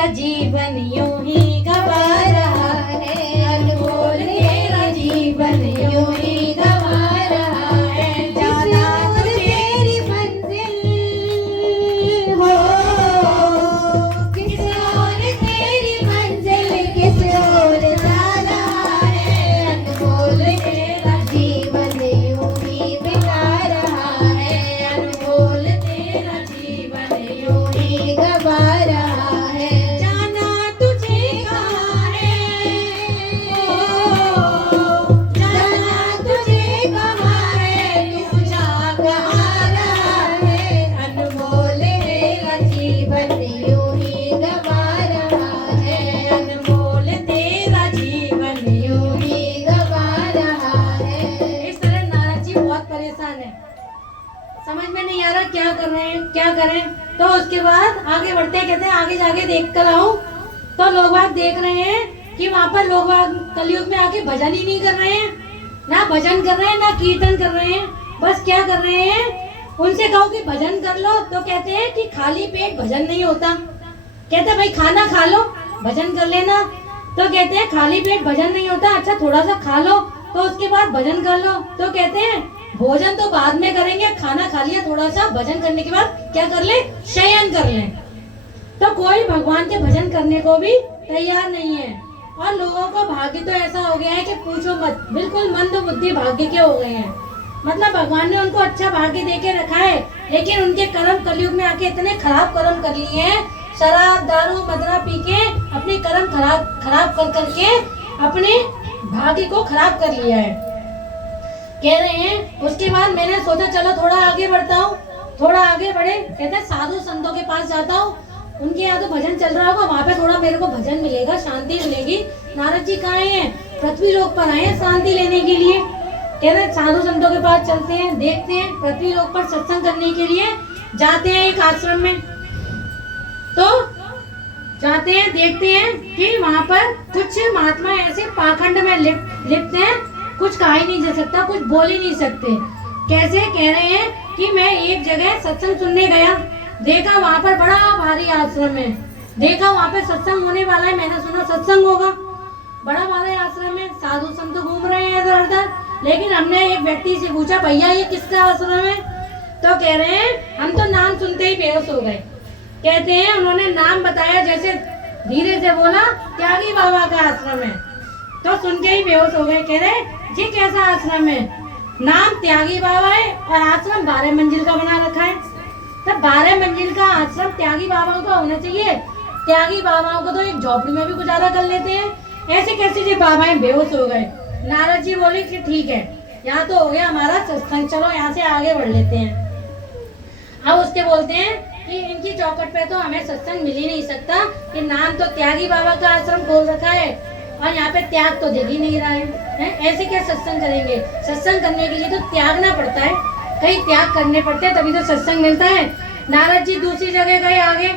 तेरा जीवन यूं ही गवा रहा है, अनमोल तेरा जीवन यूं ही गवा रहा है। जाना तेरी मंजिल हो, किस ओर तेरी मंजिल, किस ओर जाना है, अनमोल तेरा जीवन यूं ही बिता रहा है, अनमोल तेरा जीवन यूं ही गवा रहा है। जाना तुझे कहाँ है, जाना तुझे कहाँ है, तू जा कहाँ रहा है, अनमोल तेरा जीवन यूं ही गवा रहा है, अनमोल तेरा जीवन यूं ही गवा रहा है। इस तरह नारद जी बहुत परेशान है, समझ में नहीं आ रहा क्या कर रहे हैं, क्या करें। तो उसके बाद आगे बढ़ते हैं, कहते हैं आगे जाके देख कर आओ। तो लोग बाग देख रहे हैं कि वहाँ पर लोग बाग कलयुग में आके भजन ही नहीं कर रहे हैं, ना भजन कर रहे हैं ना कीर्तन कर रहे हैं, बस क्या कर रहे हैं, उनसे कहो कि भजन कर लो तो कहते हैं कि खाली पेट भजन नहीं होता। कहते हैं भाई खाना खा लो भजन कर लेना, तो कहते हैं खाली पेट भजन नहीं होता, अच्छा थोड़ा सा खा लो तो उसके बाद भजन कर लो। तो कहते हैं भोजन तो बाद में करेंगे, खाना खा लिया थोड़ा सा, भजन करने के बाद क्या कर ले, शयन कर ले। तो कोई भगवान के भजन करने को भी तैयार नहीं है। और लोगों को भाग्य तो ऐसा हो गया है कि पूछो मत, बिल्कुल मंद बुद्धि भाग्य के हो गए हैं। मतलब भगवान ने उनको अच्छा भाग्य दे के रखा है, लेकिन उनके कर्म कलयुग में आके इतने खराब कर्म कर लिए हैं, शराब दारू मदरा पी के अपने कर्म खराब कर करके अपने भाग्य को खराब कर लिया है, कह रहे हैं। उसके बाद मैंने सोचा चलो थोड़ा आगे बढ़ता हूँ, थोड़ा आगे बढ़े, कहते हैं साधु संतों के पास जाता हूँ, उनके यहाँ तो भजन चल रहा होगा, वहाँ पे थोड़ा मेरे को भजन मिलेगा, शांति मिलेगी। नारद जी कहाँ हैं, पृथ्वी लोक पर आए हैं शांति लेने के लिए। कह रहे साधु संतों के पास चलते हैं, देखते हैं, पृथ्वी लोक पर सत्संग करने के लिए जाते हैं एक आश्रम में। तो जाते हैं, देखते हैं कि वहाँ पर कुछ महात्मा ऐसे पाखंड में लिप्त हैं, कुछ कहा ही नहीं जा सकता, कुछ बोल ही नहीं सकते। कैसे, कह रहे हैं कि मैं एक जगह सत्संग सुनने गया, देखा वहाँ पर बड़ा भारी आश्रम है, देखा वहाँ पे सत्संग होने वाला है, मैंने सुना सत्संग होगा, बड़ा भारी आश्रम है, साधु संत घूम रहे हैं इधर उधर। लेकिन हमने एक व्यक्ति से पूछा भैया ये किसका आश्रम है, तो कह रहे हैं हम तो नाम सुनते ही बेहोश हो गए। कहते हैं उन्होंने नाम बताया, जैसे धीरे से बोला त्यागी बाबा का आश्रम है, तो सुन के ही बेहोश हो गए। कह रहे जी कैसा आश्रम है, नाम त्यागी बाबा है और आश्रम 12 मंजिल का बना रखा है। तो 12 मंजिल का आश्रम त्यागी बाबा का होना चाहिए, त्यागी बाबाओं को तो एक झोपड़ी में भी गुजारा कर लेते हैं, ऐसे कैसे जी बाबा बेहोश हो गए। नारद जी बोले कि ठीक है यहाँ तो हो गया हमारा सत्संग, चलो यहाँ से आगे बढ़ लेते हैं। अब उसके बोलते हैं कि इनकी चौखट पे तो हमें सत्संग मिल ही नहीं सकता, कि नाम तो त्यागी बाबा का आश्रम खोल रखा है और यहाँ पे त्याग तो दिख ही नहीं रहा है, ऐसे क्या सत्संग करेंगे। सत्संग करने के लिए तो त्यागना पड़ता है, कहीं त्याग करने पड़ते हैं तभी तो सत्संग मिलता है। नारद जी दूसरी जगह गए आगे,